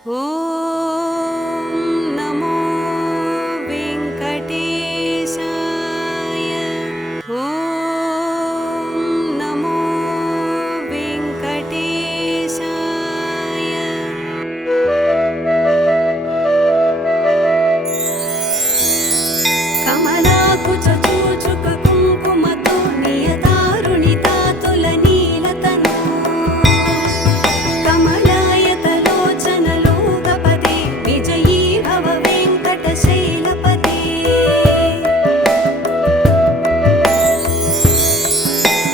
ॐ नमो वेङ्कटेशाय। ॐ नमो वेङ्कटेशाय। कमलाकुचूचुक कुङ्कुमतो नियतारुणितातुलनीलतनु कमलायतलोचनलोकपदे विजयी भव वेङ्कटशैलपते।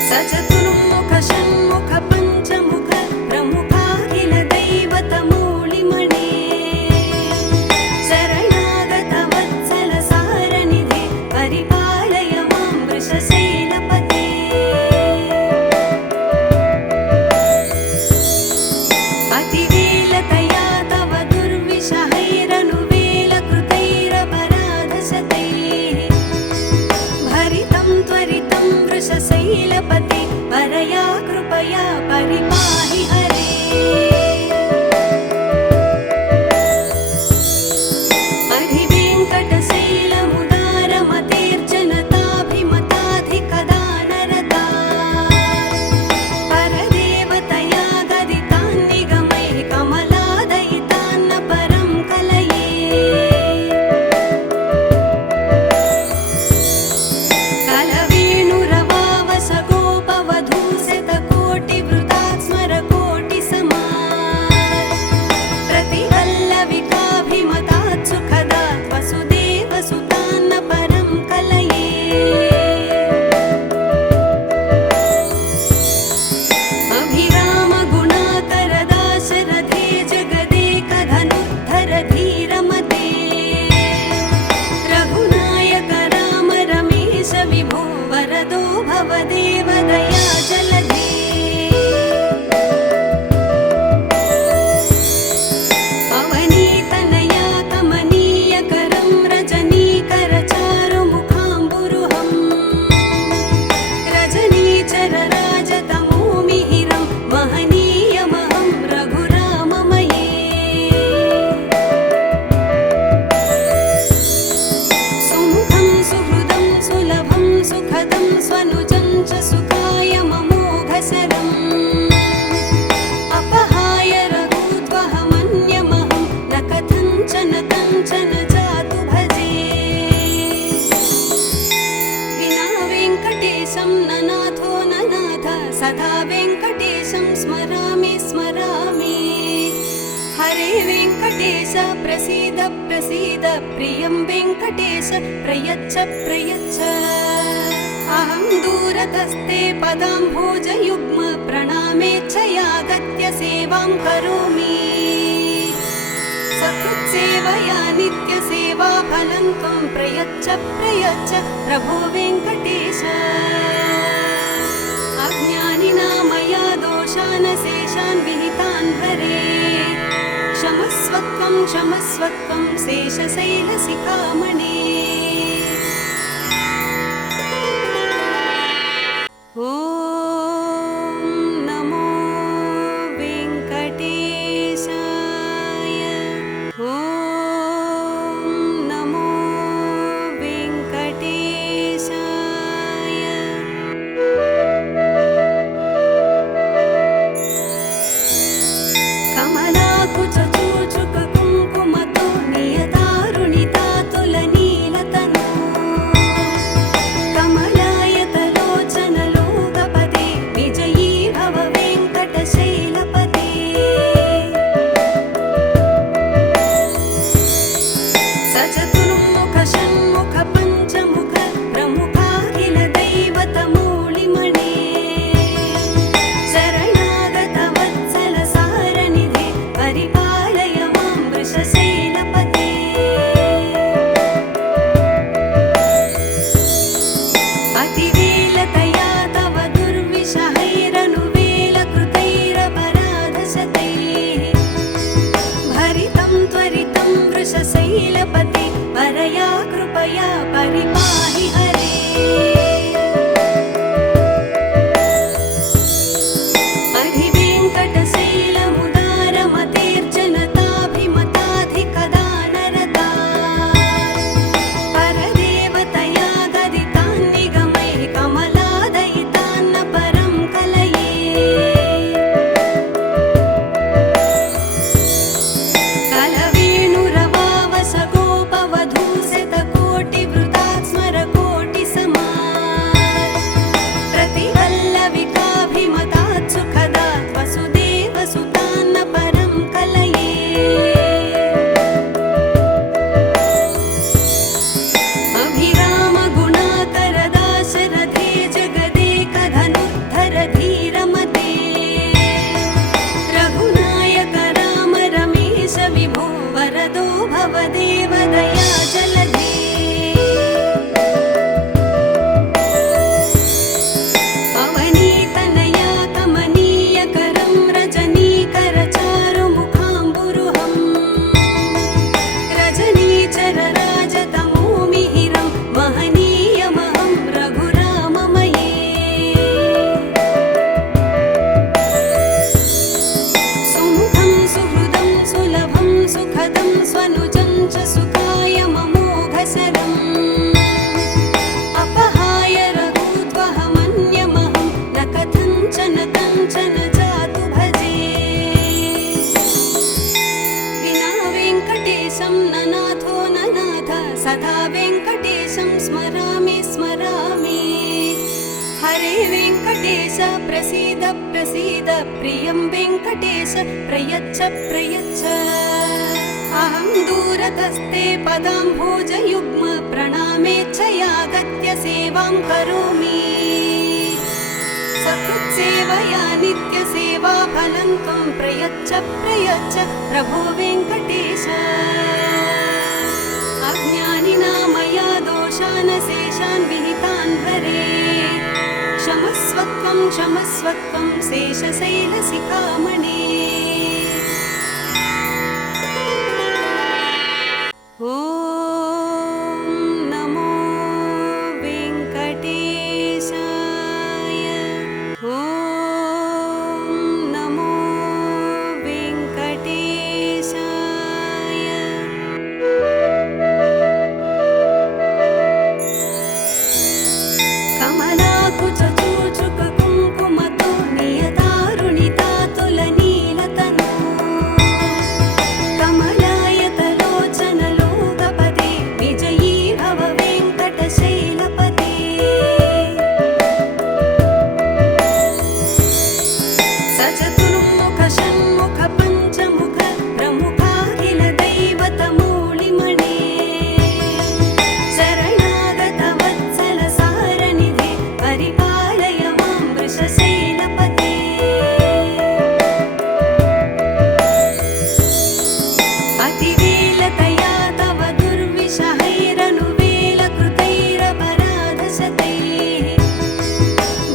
सचतुर्मुख षण्मुख पञ्चमुख प्रमुखाखिल दैवतमूलिमणे शरणागत वत्सल सारनिधे परिपालय मां वृषशैलपते। अतिवेलतया तव दुर्विषहैरनुवेलकृतैरपराधशतैः भरितं त्वरितं वृषशैलपते परया कृपया परिपाहि हरे। अधिवेङ्कटशैलमुदारमतेर्जनताभिमताधिकदानरता परदेवतया गदितान्निगमैः कमलादयितान्न परं कलये। कलवेणुरवावसगोपवधूशतकोटिवृतात् स्मरकोटिसमात् प्रतिवल्लविकाभिमतात् सुखदात् वसुदेवसुतान्न परं कलये। अभिरामगुणाकरदाशरथे जगदेकधनुर्धर धीरमते रघुनायक राम रमेश विभो वरदो भवदेव दया जलधे। अवनीतनया कमनीयकरं रजनीकरचारुमुखाम्बुरुहं रजनीचरराजतमोमिहिरं महनीयमहं रघुराममये। सुमुखं सुहृदं सुलभं सुखदं स्वनुजं च सुखाय ममोघशरम् अपहाय रघुत्वहमन्यमहं न कथञ्चन कञ्चन जातु भजे। विना वेङ्कटेशं न नाथो न नाथ सदा वेङ्कटेशं स्मरामि स्मरामि। हरे वेङ्कटेश प्रसीद प्रसीद प्रियं वेङ्कटेश प्रयच्छ प्रयच्छ। अहं दूरतस्ते पदाम्भोजयुग्म प्रणामेच्छयागत्य सेवां करोमि। सकृत्सेवया नित्यसेवाफलं त्वं प्रयच्छ प्रयच्छ प्रभो वेङ्कटेश। अज्ञानिना मया दोषान् शेषान् विहितान् हरे क्षमस्वत्वं क्षमस्वत्वं शेषशैलशिखामणे। ॐ नमो वेङ्कटेशाय। ॐ नमो वेङ्कटेशाय। कमलाकुचूचुक कुङ्कुमतो नियतारुणितातुलनीलतनु विभो वरदो भव देवदया जलधे अवनीतनया कमनीयकरं रजनीकरचारुमुखाम्बुरुहं रजनीचरराजतमोमिहिरं महनीयमहं रघुराममये सुमुखं सुहृदं सुलभं सुखदं स्वनुजं च सुखाय ममोघसरम् अपहाय रघुत्वहमन्यमहं न कथञ्चन कञ्चन जातु भजे विना वेङ्कटेशं न नाथो न नाथ सदा वेङ्कटेशं स्मरामि स्मरामि हरे वेङ्कटेश प्रसीद प्रसीद प्रियं वेङ्कटेश प्रयच्छ प्रयच्छ अहं दूरतस्ते पदाम्भोजयुग्म प्रणामेच्छयागत्य सेवां करोमि सकृत्सेवया नित्यसेवाफलं त्वं प्रयच्छ प्रयच्छ प्रभो वेङ्कटेश अज्ञानिना मया दोषान् शेषान् विहितान् हरे क्षमस्वत्वं क्षमस्वत्वं शेषशैलशिखामणे ॐ नमो वेङ्कटेशाय ॐ नमो वेङ्कटेशाय कमलाकुचूचुककुङ्कुमतो नियतारुणितातुलनीलतनो कमलायतलोचनलोकपदे विजयी भव वेङ्कटशैलपते सचतुर्मुख षण्मुख पञ्चमुख प्रमुखाखिल दैवतमूलिमणे शरणागत वत्सल सारनिधे परिपालय मां वृषशैलपते अतिवेलतया तव दुर्विषहैरनुवेलकृतैरपराधशतैः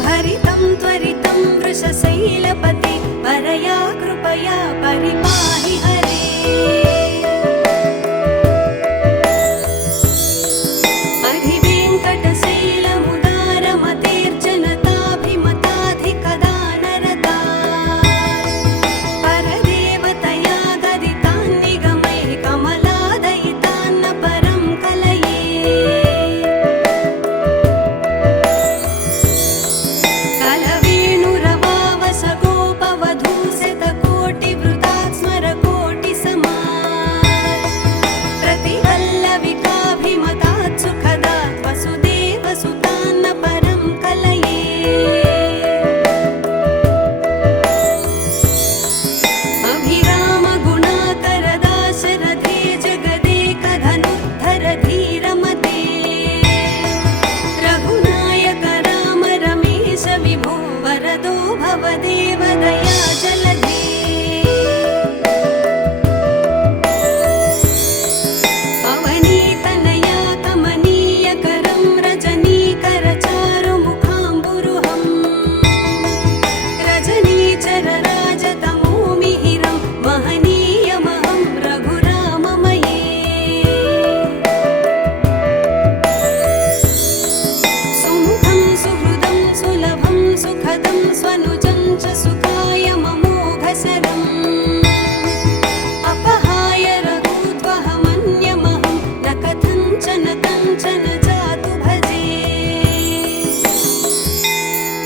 भरितं त्वरितं वृषशैलपते परया कृपया परिपाहि हरे अधिवेङ्कटशैलमुदारमतेर्जनताभिमताधिकदानरता परदेवतया गदितान् निगमैः कमलादयितान्न परं कलये कलवेणुरवावसगोपवधूशतकोटिवृतात् स्मरकोटिसमात् प्रतिवल्लविकाभिमतात् सुखदात् वसुदेवसुतान्न परं कलये अभिरामगुणाकरदाशरथे जगदेकधनुद्धर धीरमते रघुनायक राम रमेश विभो वरदो भव देवदया जलधे अवनीतनया कमनीयकरं रजनीकरचारुमुखाम्बुरुहं रजनीचरराजतमोमिहिरं महनीयमहं रघुराममये सुमुखं सुहृदं सुलभं सुखदं स्वनुजं च सुखाय ममोघसरम् अपहाय रघुत्वहमन्यमहं न कथञ्चन कञ्चन जातु भजे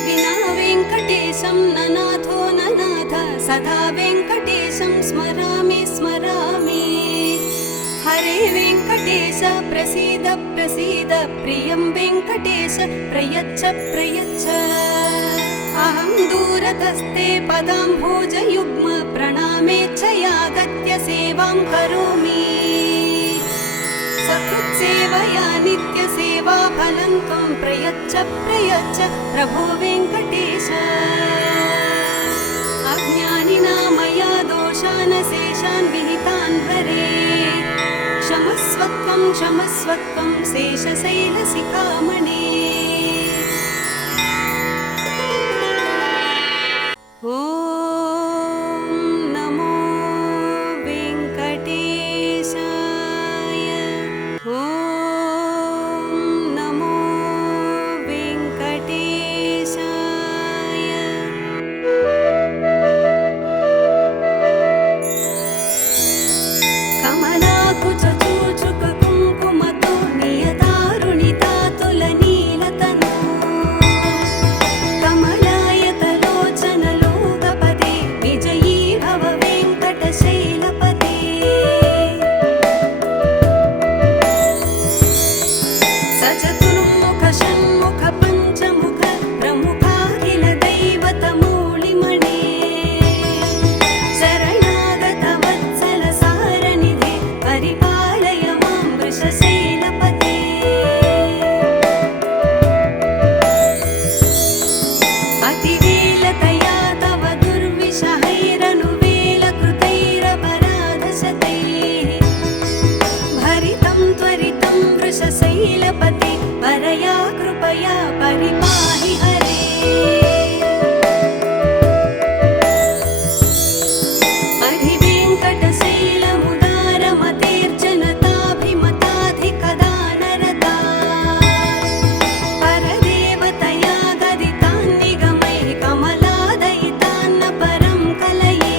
विना वेङ्कटेशं न नाथो न नाथ सदा वेङ्कटेशं स्मरामि स्मरामि हरे वेङ्कटेश प्रसीद प्रसीद प्रियं वेङ्कटेश प्रयच्छ प्रयच्छ अहं दूरतस्ते पदाम्भोजयुग्म प्रणामेच्छयागत्य सेवां करोमि सकृत्सेवया नित्यसेवाफलं त्वं प्रयच्छ प्रयच्छ प्रभो वेङ्कटेश अज्ञानिना मया दोषान् शेषान् विहितान् क्षमस्वत्वं शेषशैलशिखामणे ॐ नमो वेङ्कटेशाय ॐ नमो वेङ्कटेशाय कमलाकुचूचुक कुङ्कुमतो नियतारुणितातुलनीलतनु कमलायतलोचनलोकपदे विजयी भव वेङ्कटशैलपते सचतुर्मुख षण्मुख पञ्चमुख प्रमुखाखिल दैवतमूलिमणे शरणागत वत्सल सारनिधे परिपालय मां वृषशैलपते अतिवेलतया तव दुर्विषहैरनुवेलकृतैरपराधशतैः भरितं त्वरितं वृषशैलपते परया कृपया परिपाहि हरे अधिवेङ्कटशैलमुदारमतेर्जनताभिमताधिकदानरता परदेवतया गदितान्निगमैः कमलादयितान्न परं कलये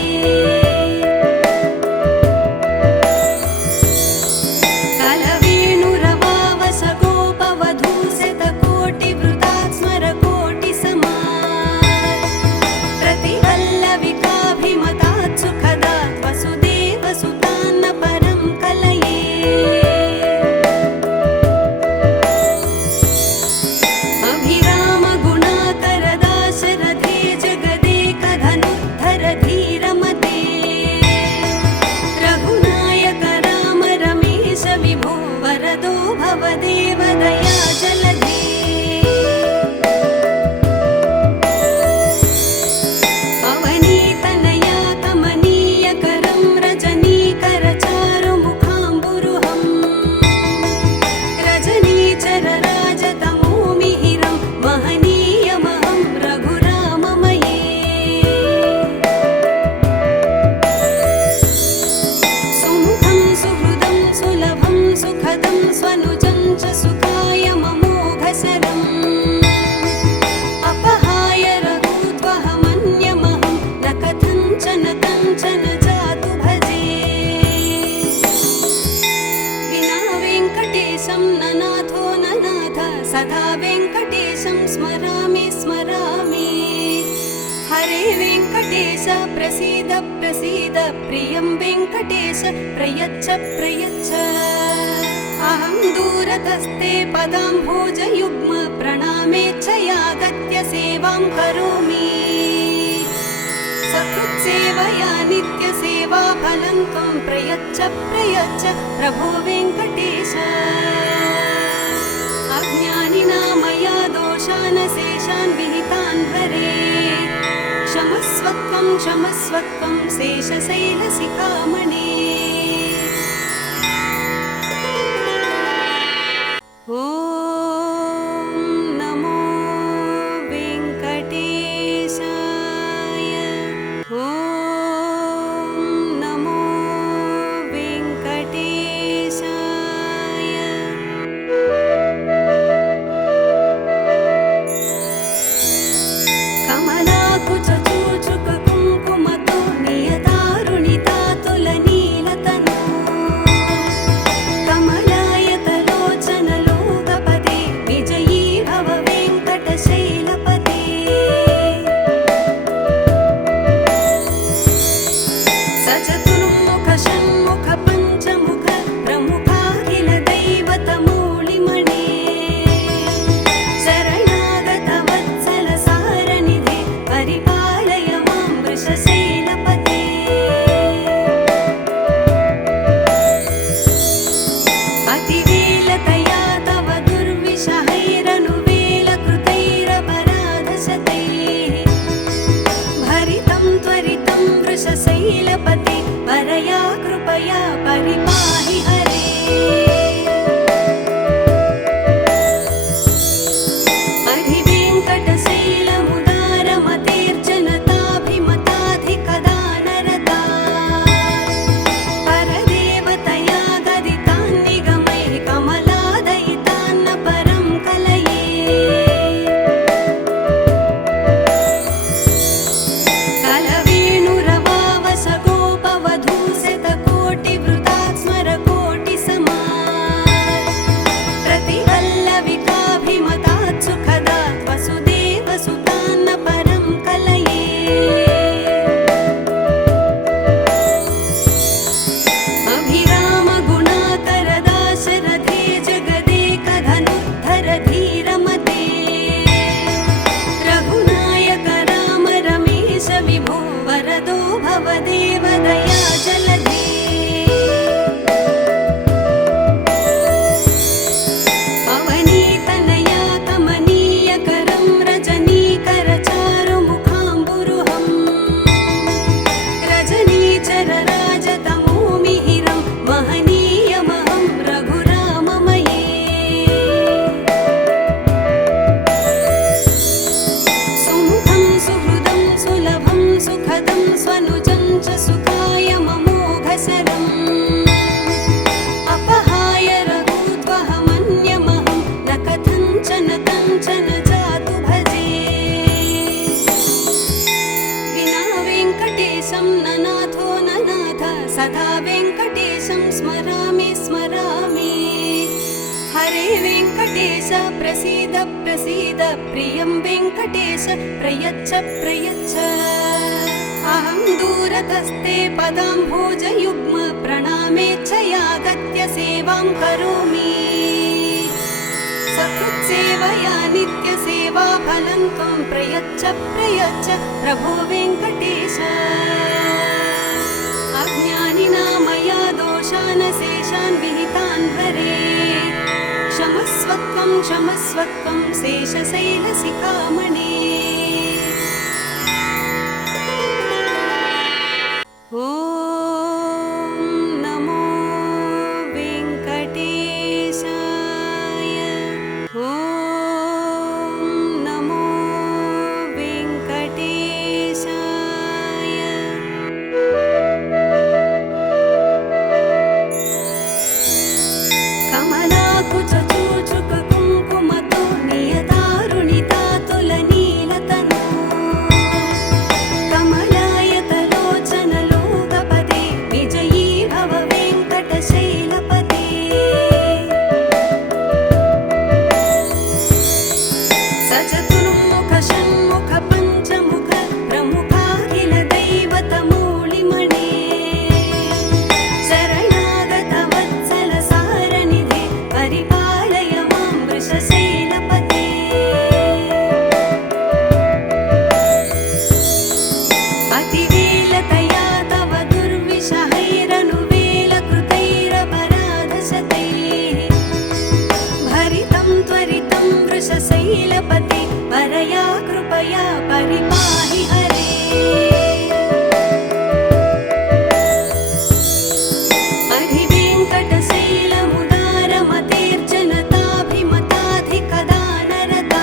कलवेणुरवावस गोपवधूशतकोटिवृतात् स्मरकोटिसमात् प्रतिवल्लविकाभिमतात् सुखदात् वसुदेवसुतान्न परं कलये अभिरामगुणाकरदाशरथे जगदेकधनुद्धर धीरमते रघुनायक राम रमेश विभो वरदो भवदेव दया जलधे अवनीतनया कमनीयकरं रजनीकरचारुमुखाम्बुरुहं रजनीचरराजतमोमिहिरं महनीयमहं रघुराममये सुमुखं सुहृदं सुलभं सुखदं स्वनुजं च सुखाय ममोघशरम् अपहाय रघूत्वहमन्यमहं न कथञ्चन कञ्चन जातु भजे विना वेङ्कटेशं न नाथो न नाथ सदा वेङ्कटेशं स्मरामि स्मरामि हरे वेङ्कटेश प्रसीद प्रसीद प्रियं वेङ्कटेश प्रयच्छ प्रयच्छ अहं दूरतस्ते पदाम्भोजयुग्म प्रणामेच्छयागत्य सेवां करोमि सकृत्सेवया नित्यसेवाफलं त्वं प्रयच्छ प्रयच्छ प्रभो वेङ्कटेश अज्ञानिना मया दोषान् शेषान् विहितान् हरे क्षमस्वत्वं शेषशैलशिखामणे ॐ नमो वेङ्कटेशाय ॐ नमो वेङ्कटेशाय कमलाकुचूचुक कुङ्कुमतो नियतारुणितातुलनीलतनु कमलायतलोचनलोकपदे विजयी भव वेङ्कटशैलपते सचतुर्मुख षण्मुख पञ्चमुख प्रमुखाखिल दैवतमूलिमणे शरणागत वत्सल सारनिधे परिपालय मां वृषशैलपते अतिवेलतया तव दुर्विषहैरनुवेलकृतैरपराधशतैः भरितं त्वरितं वृषशैलपते परया कृपया परिपाहि हरे वेङ्कटेशं स्मरामि स्मरामि हरे वेङ्कटेश प्रसीद प्रसीद प्रियं वेङ्कटेश प्रयच्छ प्रयच्छ अहं दूरतस्ते पदाम्भोजयुग्म प्रणामेच्छयागत्य सेवां करोमि सकृत्सेवया नित्यसेवा फलं त्वं प्रयच्छ प्रयच्छ प्रभो वेङ्कटेश अज्ञानिना मया दोषान् शेषान् विहितान् हरे क्षमस्वत्वं क्षमस्वत्वं शेषशैलशिखामणे ॐ नमो वेङ्कटेशाय ॐ नमो वेङ्कटेशाय कमलाकुचूचुककुङ्कुमतो नियतारुणितातुलनीलतनु कमलायतलोचनलोकपदे विजयी भव वेङ्कटशैलपते सचतुर्मुख षण्मुख पञ्चमुख प्रमुखाखिल दैवतमूलिमणे शरणागत वत्सल सारनिधे परिपालय मां वृषशैलपते अतिवेलतया तव दुर्विषहैरनुवेलकृतैरपराधशतैः भरितं त्वरितं वृषशैलपते परया कृपया परिपाहि हरे अधिवेङ्कटशैलमुदारमतेर्जनताभिमताधिकदानरता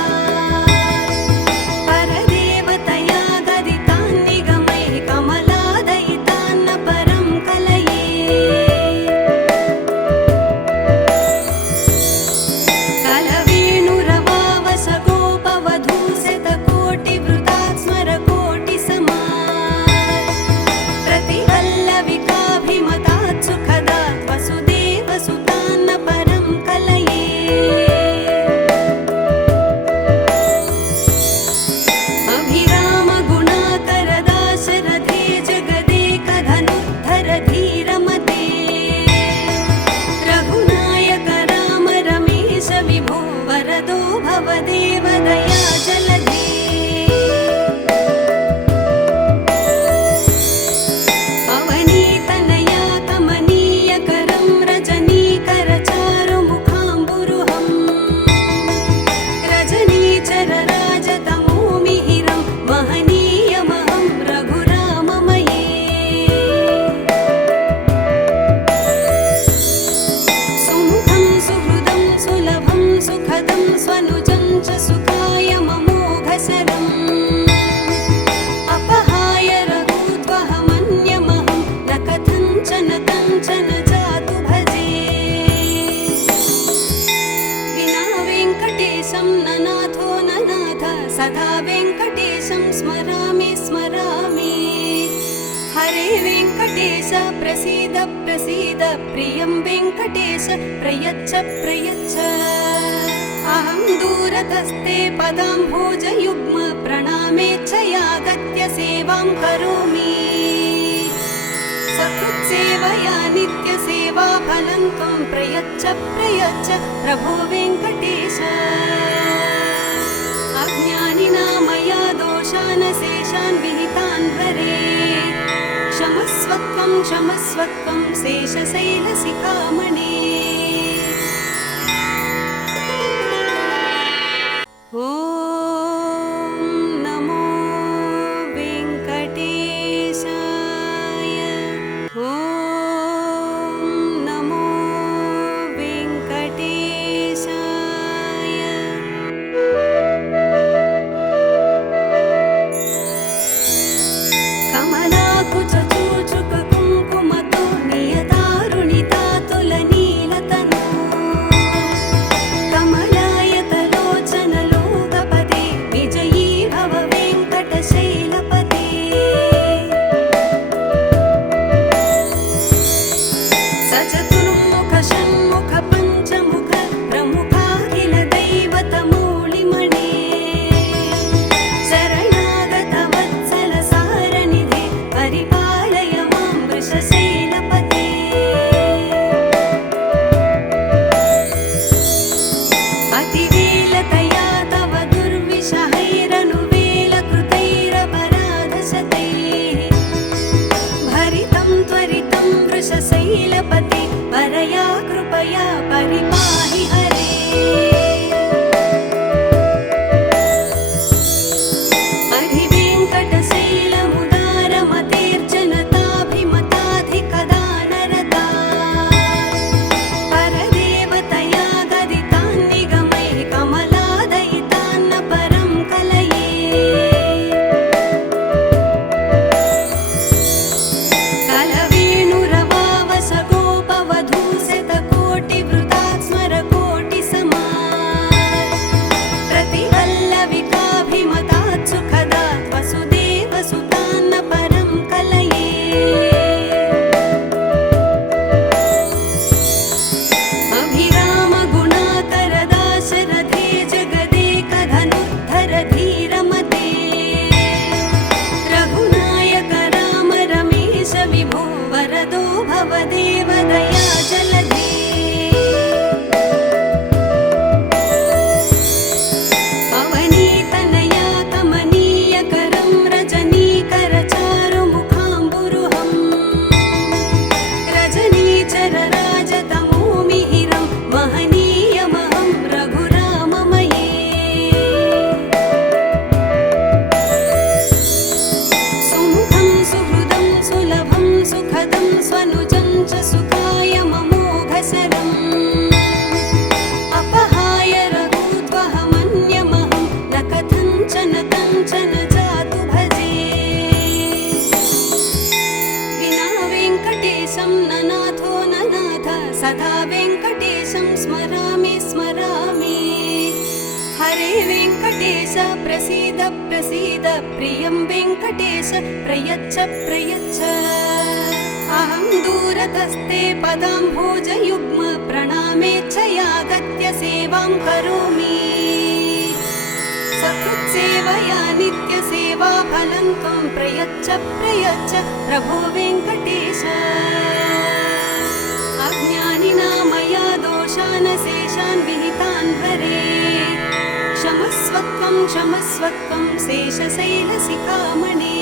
परदेवतया गदितान्निगमैः कमलादयितान्न परं कलये कलवेणुरवावसगोपवधूशतकोटिवृतात् स्मरकोटिसमात् प्रतिवल्लविकाभिमतात् सुखदात् वसुदेवसुतान्न परं कलये अभिरामगुणाकरदाशरथे जगदेकधनुर्धर धीरमते रघुनायक राम रमेश विभो वरदो भवदेव दयाजलधे अवनीतनया कमनीयकरं रजनीकरचारुमुखाम्बुरुहं रजनीचरराजतमोमिहिरं महनीयमहं रघुराममये सुमुखं सुहृदं सुलभं सुखदं स्वनुजं च सुखाय ममोघशरम् अपहाय रघुत्वहमन्यमहं न कथञ्चन कञ्चन जातु भजे विना वेङ्कटेशं न नाथो न नाथ सदा वेङ्कटेशं स्मरामि स्मरामि हरे वेङ्कटेश प्रसीद प्रसीद प्रियं वेङ्कटेश प्रयच्छ प्रयच्छ अहं दूरतस्ते पदाम्भोजयुग्म प्रणामेच्छयागत्य सेवां करोमि सकृत्सेवया नित्यसेवा फलं त्वं प्रयच्छ प्रयच्छ प्रभो वेङ्कटेश अज्ञानिना मया दोषान् शेषान् विहितान् हरे क्षमस्वत्वं क्षमस्वत्वं शेषशैलशिखामणे ॐ नमो वेङ्कटेशाय ॐ नमो वेङ्कटेशाय कमलाकुचूचुककुङ्कुमतो नियतारुणितातुलनीलतनु चतुर्मुख षण्मुख पञ्चमुख प्रमुखाखिल दैवतमूलिमणे शरणागत वत्सल सारनिधे परिपालय मां वृषशैलपते अतिवेलतया तव दुर्विषहैरनुवेलकृतैरपराधशतैः भरितं त्वरितं वृषशैलपते परया कृपया परिपाहि हरे अधिवेङ्कटशैलमुदारमतेर्जनताभिमताधिकदानरता परदेवतया गदितान्निगमैः कमलादयितान्न परं कलये कलवेणुरवावसगोपवधूशतकोटिवृतात् स्मरकोटिसमात् प्रतिवल्लविकाभिमतात् सुखदात् वसुदेवसुतान्न परं कलये अभिरामगुणाकरदाशरथे जगदेकधनुद्धर धीरमते रघुनायक राम रमेश विभो वरदो भवदेव दया जलधे अवनीतनया कमनीयकरं रजनीकरचारुमुखाम्बुरुहं रजनीचरराजतमोमिहिरं महनीयमहं रघुराममये सुमुखं सुहृदं सुलभं सुखदं स्वनुजं च सुखाय ममोघशरम् अपहाय रघूद्वहमन्यमहं न कथञ्चन कञ्चन जातु भजे विना वेङ्कटेशं ननाथो ननाथ सदा वेङ्कटेशं स्मरामि स्मरामि हरे वेङ्कटेश प्रसीद प्रसीद प्रियं वेङ्कटेश प्रयच्छ प्रयच्छ अहं दूरतस्ते पदाम्भोजयुग्म प्रणामेच्छयागत्य सेवां करोमि सकृत्सेवया नित्यसेवाफलं त्वं प्रयच्छ प्रयच्छ प्रभो वेङ्कटेश अज्ञानिना मया दोषान् शेषान् विहितान् हरे क्षमस्वत्वं शेषशैलशिखामणे।